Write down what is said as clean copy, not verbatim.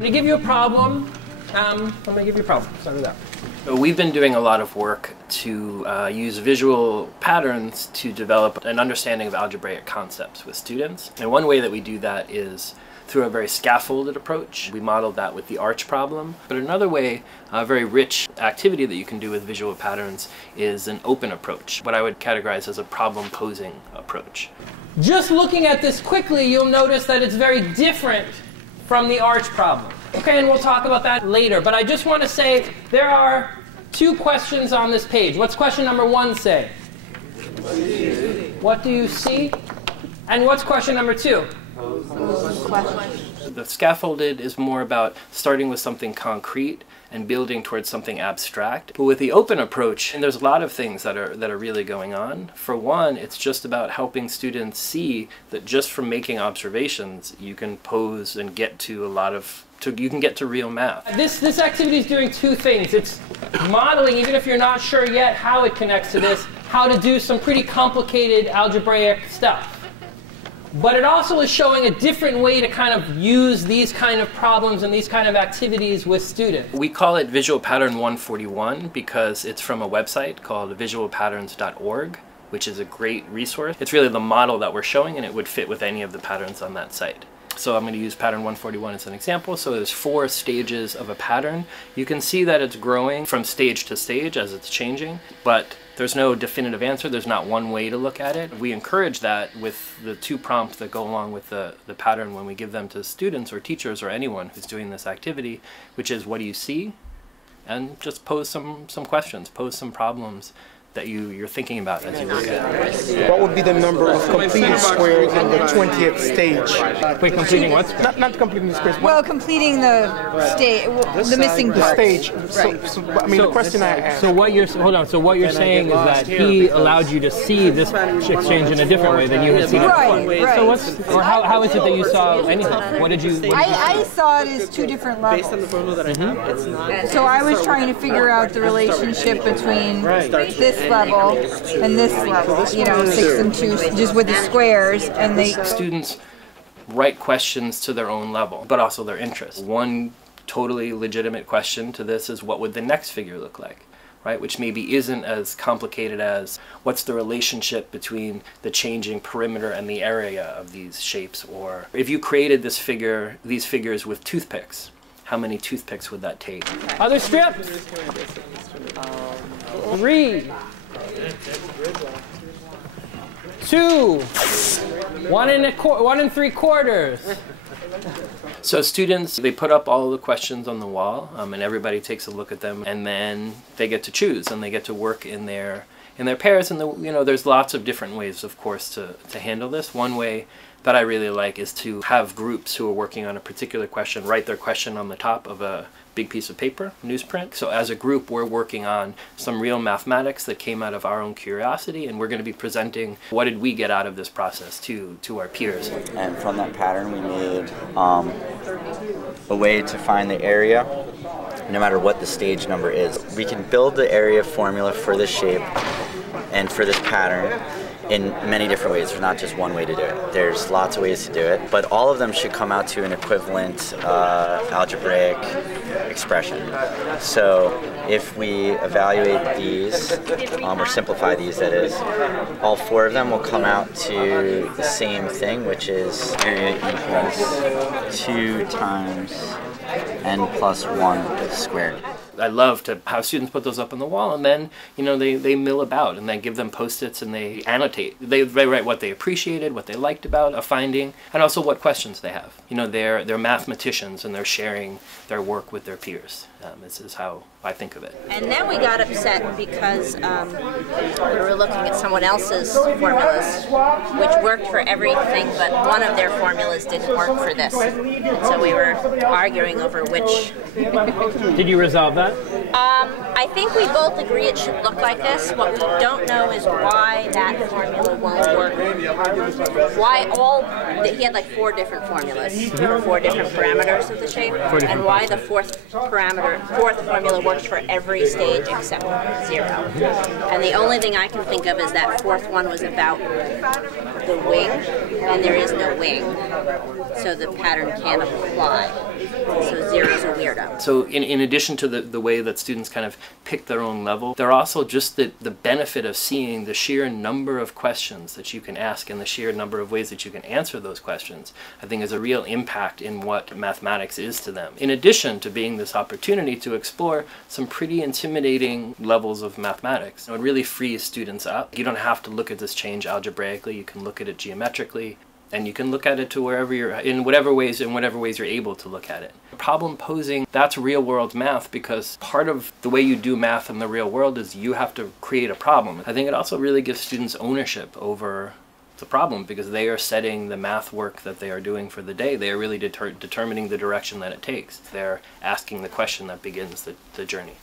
going to give you a problem. I'm going to give you a problem. Start with that. We've been doing a lot of work to use visual patterns to develop an understanding of algebraic concepts with students. And one way that we do that is through a very scaffolded approach. We modeled that with the arch problem. But another way, a very rich activity that you can do with visual patterns is an open approach, what I would categorize as a problem-posing approach. Just looking at this quickly, you'll notice that it's very different from the arch problem. Okay, and we'll talk about that later. But I just want to say there are two questions on this page. What's question number 1 say? What do you see? And what's question number 2? The scaffolded is more about starting with something concrete and building towards something abstract. But with the open approach, and there's a lot of things that are really going on. For one, it's just about helping students see that just from making observations, you can pose and get to you can get to real math. This activity is doing two things. It's modeling, even if you're not sure yet how it connects to this, how to do some pretty complicated algebraic stuff. But it also is showing a different way to kind of use these kind of problems and these kind of activities with students. We call it Visual Pattern 141 because it's from a website called visualpatterns.org, which is a great resource. It's really the model that we're showing, and it would fit with any of the patterns on that site. So I'm going to use pattern 141 as an example. So there's 4 stages of a pattern. You can see that it's growing from stage to stage as it's changing, but there's no definitive answer. There's not one way to look at it. We encourage that with the 2 prompts that go along with the pattern when we give them to students or teachers or anyone who's doing this activity, which is, what do you see? And just pose some questions, pose some problems that you're thinking about as you look at it. What would be the number of completed squares in the 20th stage? Wait, completing what? Not completing the squares. Well, completing the stage, the missing part. The stage. Right. So I mean, the question I asked. So what you're saying is that he allowed you to see this exchange in a different way than you had seen it before. Right. So how is it that you saw anything? What did you? I saw it as 2 different levels. So I was trying to figure out the relationship between this level and this level, 6 and 2, just with the squares, and they... Students write questions to their own level, but also their interests. One totally legitimate question to this is, what would the next figure look like? Right? Which maybe isn't as complicated as, what's the relationship between the changing perimeter and the area of these shapes? Or if you created these figures with toothpicks, how many toothpicks would that take? Other strips? 3, 2, 1 3/4. So students, they put up all the questions on the wall, and everybody takes a look at them, and then they get to choose, and they get to work in their pairs. And there's lots of different ways, of course, to handle this. One way that I really like is to have groups who are working on a particular question write their question on the top of a big piece of paper, newsprint. So as a group, we're working on some real mathematics that came out of our own curiosity, and we're going to be presenting what did we get out of this process to our peers. And from that pattern, we made a way to find the area, no matter what the stage number is. We can build the area formula for this shape and for this pattern in many different ways. There's not just one way to do it. There's lots of ways to do it, but all of them should come out to an equivalent algebraic expression. So if we evaluate these, or simplify these, that is, all 4 of them will come out to the same thing, which is area equals 2 times n plus 1 squared. I love to have students put those up on the wall, and then they mill about, and then give them post-its, and they annotate. They write what they appreciated, what they liked about a finding, and also what questions they have. They're mathematicians, and they're sharing their work with their peers. This is how I think of it. And then we got upset because we were looking at someone else's formulas, which worked for everything, but one of their formulas didn't work for this. And so we were arguing over which. Did you resolve that? I think we both agree it should look like this. What we don't know is why that formula won't work. He had like 4 different formulas for 4 different parameters of the shape, and why the fourth formula worked for every stage except 0. And the only thing I can think of is that fourth one was about the wing, and there is no wing, so the pattern can't apply. So 0 is a weirdo. So in addition to the way that students kind of pick their own level, they're also just the benefit of seeing the sheer number of questions that you can ask and the sheer number of ways that you can answer those questions, I think is a real impact in what mathematics is to them. In addition to being this opportunity to explore some pretty intimidating levels of mathematics. It really frees students up. You don't have to look at this change algebraically, you can look at it geometrically. And you can look at it to wherever you're, in whatever ways you're able to look at it. Problem posing, that's real world math, because part of the way you do math in the real world is you have to create a problem. I think it also really gives students ownership over the problem, because they are setting the math work that they are doing for the day. They are really determining the direction that it takes. They're asking the question that begins the journey.